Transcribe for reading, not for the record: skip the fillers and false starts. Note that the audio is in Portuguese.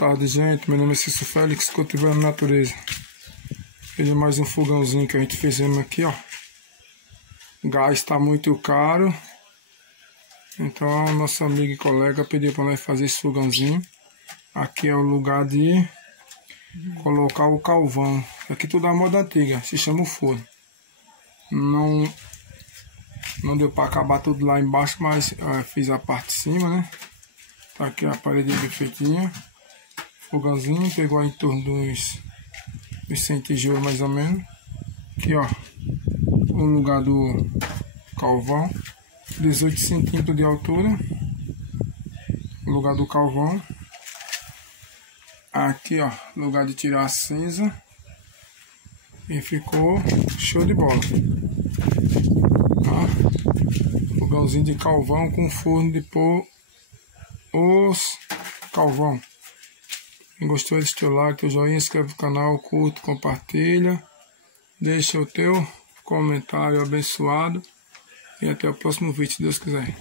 tarde, gente. Meu nome é Cício Félix, cultivando natureza. Ele é mais um fogãozinho que a gente fizemos aqui, ó. O gás está muito caro. Então, nosso amigo e colega pediu para nós fazer esse fogãozinho. Aqui é o lugar de colocar o carvão. Aqui tudo é moda antiga, se chama o forno. Não deu para acabar tudo lá embaixo, mas fiz a parte de cima, né? Tá aqui a parede perfeitinha. Fogãozinho, pegou em torno dos 100 tijolos mais ou menos. Aqui, ó, o lugar do carvão, 18 centímetros de altura. O lugar do carvão. Aqui, ó, lugar de tirar a cinza. E ficou show de bola. Ó, fogãozinho de carvão com forno de pôr os carvão. Quem gostou, deixa o teu like, teu joinha, inscreve no canal, curte, compartilha. Deixa o teu comentário abençoado. E até o próximo vídeo, se Deus quiser.